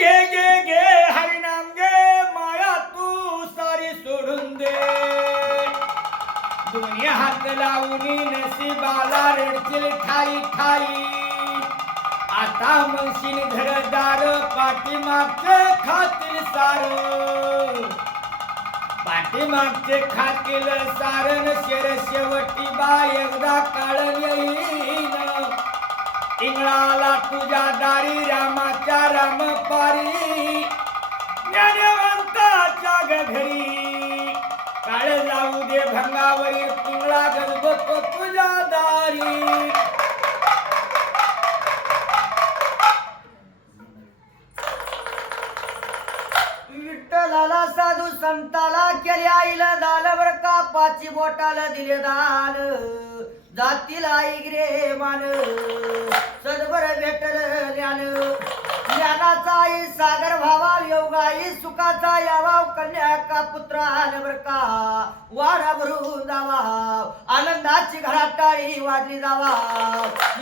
घे घे घे हरिनाम घे माया तू सारी सोडून दे. दोन्ही हात लावून नशिबाला रडतील ठाई ठाई. आता म्हणशील घरदार पाठीमागचे खातील सार. पाठीमागचे खातील सारण शेर शेवटी बा एकदा काळ येईल इंगळाला तुझ्या दारी रामाच्या राम पारी ज्ञानवंताच्या ग काळ जाऊ दे भंगावरील पिंगळा गजबतो तुझ्या दारी. विठ्ठलाला साधू संताला केले आईला का पाच बोटाला दिले दाल. जातील आई रे मान सदबर भेटल ज्ञान ज्ञानाचा आई सागर भावा योगाई सुखाचा यावा कन्या का पुत्रा बर का. वारा भरून जावा आनंदाची घरात टाळी वाजली जावा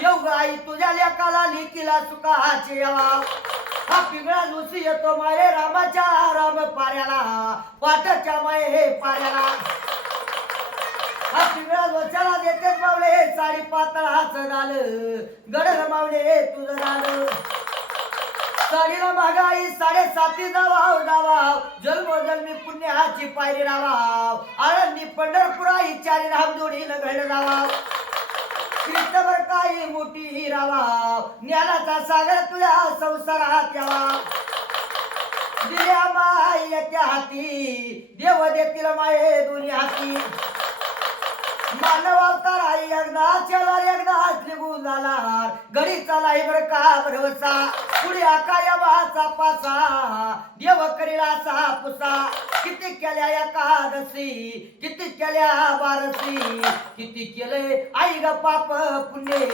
योगाई तुझ्या लेकाला लिकीला सुखाची यावा हा पिंगळा लुसी येतो मारे रामाच्या राम पाऱ्याला पाटाच्या माये पाऱ्याला. देतेच मावले साडी पातळाचं झालं. गडर मावले तुझं झालं. साडीला मागाई साडेसाती जावाव जावाव जन्म जन्मी पुण्याची पायरी रावाव आळंदी पंढरपुरा इचारी रामजोडीला घड जावाव. कृष्णभर काही मोठी रावाव. ज्ञानाचा सागर तुझ्या संसारात यावा. दिल्या माय हाती. देव देतील माये दोन्ही हाती. मानव अवतार आई चला का भरवसा? पुढे आकाया बाचा पासा देव करीला असा पुसा किती केल्या एकादशी किती केल्या बारसी किती केले आई ग पाप पुणे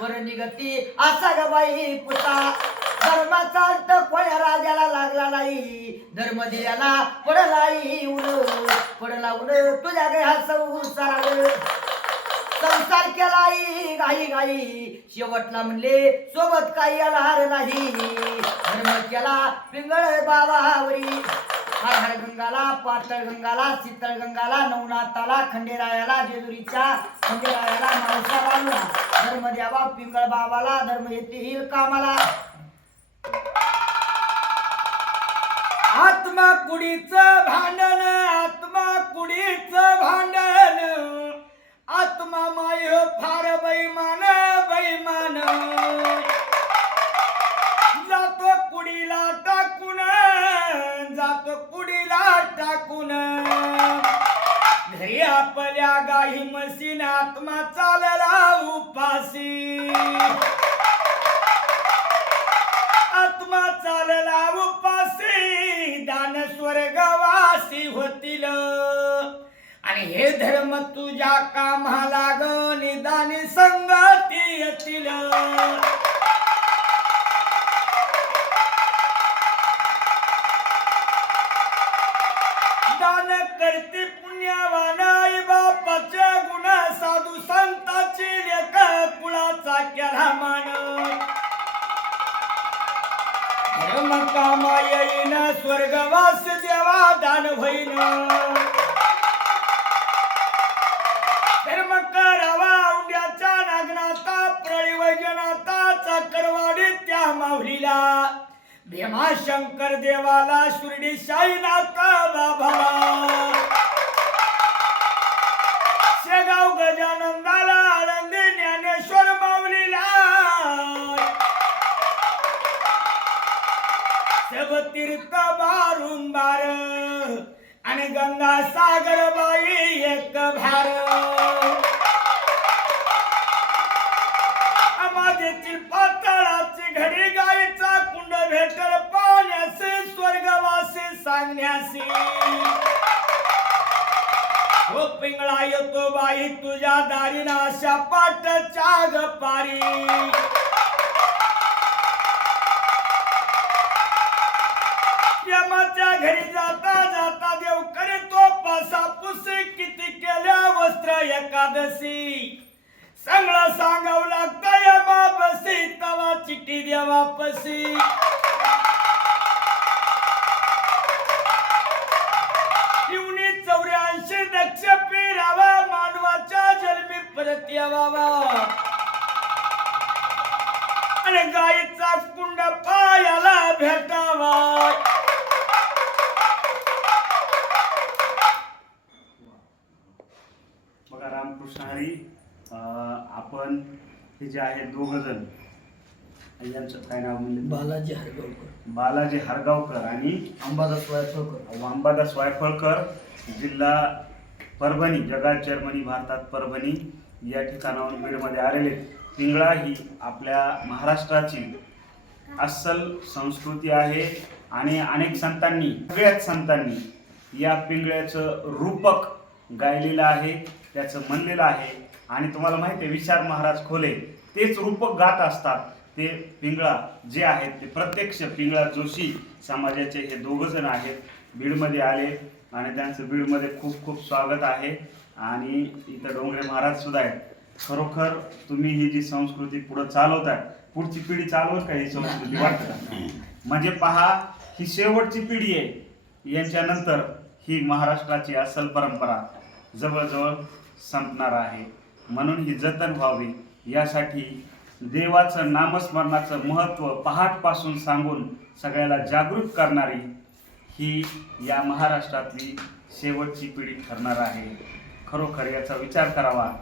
वर निगती असा ग बाई पुसा. धर्माचा अर्थ कोण्या राजाला लागला नाही धर्म दिल्याला पडलाई उन पडला उन तुझ्या गे हा संसारावर संसार केला गाई गाई शेवटला म्हणले सोबत काही आलार नाही. धर्म केला पिंगळ बाबावरी. हर हर गंगाला पातळ गंगाला शीतळ गंगाला नवनाथाला खंडेरायाला जेजुरीच्या खंडेरायाला माणसाला धर्म द्यावा पिंगळ बाबाला धर्म येतील कामाला. आत्मा कुडीचं भांडण आत्मा कुडीचं भांडण. आत्मा माय फार बैमान बैमान. जातो कुडीला टाकून जातो कुडीला टाकून. घरी आपल्या गाई मशीन आत्मा चालला उपासी आत्मा चालला हे धर्म तुझ्या कामाला ग निदानी संगती येतील. दान करते पुण्यवान बापाचे गुण साधू संताची लेख कुळाचा केला मान. धर्म कामा येईन स्वर्गवास देवा दान होईन. देवाला शिर्डी शाही नाका बाबा? शेगाव गजानंदाला आनंदी ज्ञानेश्वर माऊलीला. सब तीर्थ आई तुझ्या दारी नाशा पाट चाग पारी. यमाच्या घरी जाता जाता देव करे तो पासापूस किती केल्या वस्त्र एकादशी. सगळं सांगावं लागतं या बापसी तवा चिठी द्या वापसी. चौऱ्याऐंशी लक्ष परतिया बाबा. आणि गायीचा कुंड पायाला भेटावा. बघा रामकृष्ण हरी आपण हे जे आहे दोघ जण यांचं काय नाव म्हणलं बालाजी हरगावकर. बालाजी हरगावकर आणि अंबादास वायफळकर. अंबादास वायफळकर जिल्हा परभणी जगात जर्मनी भारतात परभणी. या ठिकाणाहून बीडमध्ये आलेले पिंगळा ही आपल्या महाराष्ट्राची अस्सल संस्कृती आहे आणि अनेक संतांनी सगळ्याच संतांनी या पिंगळ्याचं रूपक गायलेलं आहे त्याचं म्हणलेलं आहे. आणि तुम्हाला माहिती आहे विशाल महाराज खोले तेच रूपक गात असतात. ते पिंगळा जे आहेत ते प्रत्यक्ष पिंगळा जोशी समाजाचे हे दोघं जण आहेत. बीडमध्ये आले आणि त्यांचं बीडमध्ये खूप खूप स्वागत आहे. आणि इथं डोंगरे महाराज सुद्धा आहेत. खरोखर तुम्ही ही जी संस्कृती पुढे चालवताय पुढची पिढी चालवत का ही संस्कृती? वाटतं? म्हणजे पहा ही शेवटची पिढी आहे. यांच्यानंतर ही महाराष्ट्राची अस्सल परंपरा जवळजवळ संपणार आहे. म्हणून ही जतन व्हावी यासाठी देवाचं नामस्मरणाचं महत्त्व पहाटपासून सांगून सगळ्याला जागृत करणारी ही या महाराष्ट्रातली शेवटची पिढी ठरणार आहे. खरोखर याचा विचार करावा.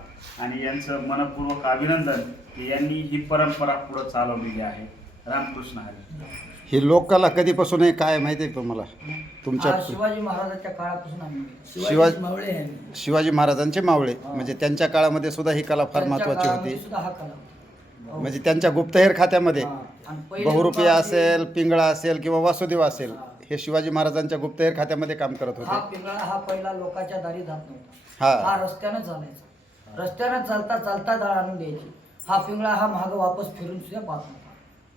आणि यांचं मनपूर्वक अभिनंदन की यांनी ही परंपरा पुढं चालवलेली आहे. रामकृष्ण हरी. ही लोककला कधीपासून आहे काय माहिती आहे तुम्हाला? तुमच्या हा शिवाजी महाराजांच्या काळापासून आम्ही शिवाजी- मावळे आहे. आम्ही. शिवाजी महाराजांचे मावळे. म्हणजे त्यांच्या काळामध्ये सुद्धा ही कला फार त्यांच्या महत्वाची काळामध्ये होती. सुद्धा हा कला होता. हो. म्हणजे त्यांच्या गुप्तहेर खात्यामध्ये हा. आणि पहिले बहुरूपी लोकं असेल पिंगळा असेल किंवा वासुदेव असेल. हे. शिवाजी महाराजांच्या गुप्तहेर खात्यामध्ये काम करत हा होते पिंगळा हा पहिला लोकांच्या दारी जात नव्हता हा. हा रस्त्यानं चालायचा रस्त्यानं चालता चालता डाळ आणून द्यायची. हा पिंगळा हा माग वापस फिरून सुद्धा पाहत नव्हता.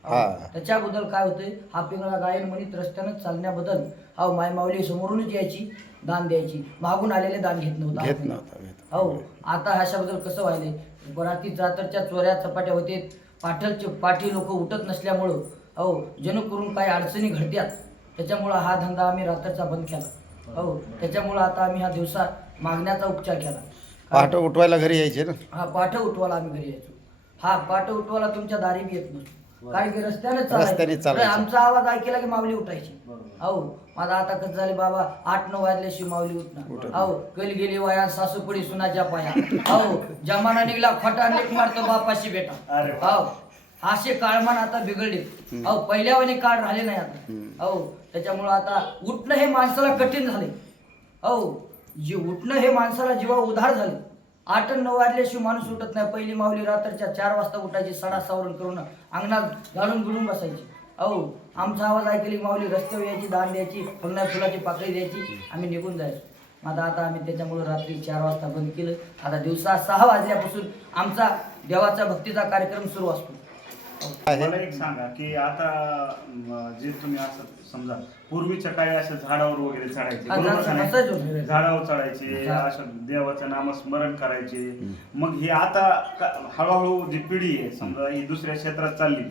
हा. हो. त्याच्याबद्दल काय होते हा पिंगळा गायन म्हणित रस्त्यानं चालण्याबद्दल हा माय माऊली समोरूनच यायची दान द्यायची. मागून आलेले दान घेत नव्हता. हा घेत पिंगळा. नव्हता घेत हो आता ह्याच्याबद्दल कसं व्हायलंय? रात्री जातरच्या चोऱ्या चपाट्या होते पाठलचे पाठी लोक उठत नसल्यामुळं हो जेणेकरून काही अडचणी घडत्यात. त्याच्यामुळं हा धंदा आम्ही रात्रचा बंद केला. हो त्याच्यामुळं आता आम्ही हा दिवसा मागण्याचा उपचार केला. पहाटे उठवायला घरी यायचे ना? हा पाठ उठवायला आम्ही घरी यायचो. हा पाठ उठवायला तुमच्या दारी बी येत नसतो कारण की रस्त्याने चालायचं. आमचा आवाज ऐकला की माऊली उठायची. हो माझा आता कसं झाले बाबा आठ नऊ वाजल्याशी माऊली उठणार. हो गेली गेली वया सासूपडी सुनाच्या पाया. हो जमाना निघला खोटा लेख मारतो बापाशी बेटा. हो. असे काळमान आता बिघडले. हो पहिल्यावाने काळ राहिले नाही आता. हम्म. हो त्याच्यामुळं आता उठणं हे माणसाला कठीण झाले. हो जे उठणं हे माणसाला जीवा उधार झाले. आठ नऊ वाजल्याशिवाय माणूस उठत नाही. पहिली माऊली रात्रच्या चार वाजता उठायची सडा सावरण करून अंगणात घालून गुडून बसायची. अहो आमचा आवाज ऐकली माऊली रस्त्यावर यायची दान द्यायची पुन्हा फुलाची पाकळी द्यायची आम्ही निघून जायचो. आता आता आम्ही त्याच्यामुळे रात्री चार वाजता बंद केलं. आता दिवसा सहा वाजल्यापासून आमचा देवाचा भक्तीचा कार्यक्रम सुरू असतो. मला एक सांगा की आता म, जे तुम्ही असं समजा पूर्वीच्या काळी असं झाडावर वगैरे चढायचे हा, बरोबर का नाही? बसायचो ना. झाडावर चढायचे हा. असं देवाचं नामस्मरण करायचे मग हे आता का- हळूहळू जी पिढी आहे समजा ही दुसऱ्या क्षेत्रात चालली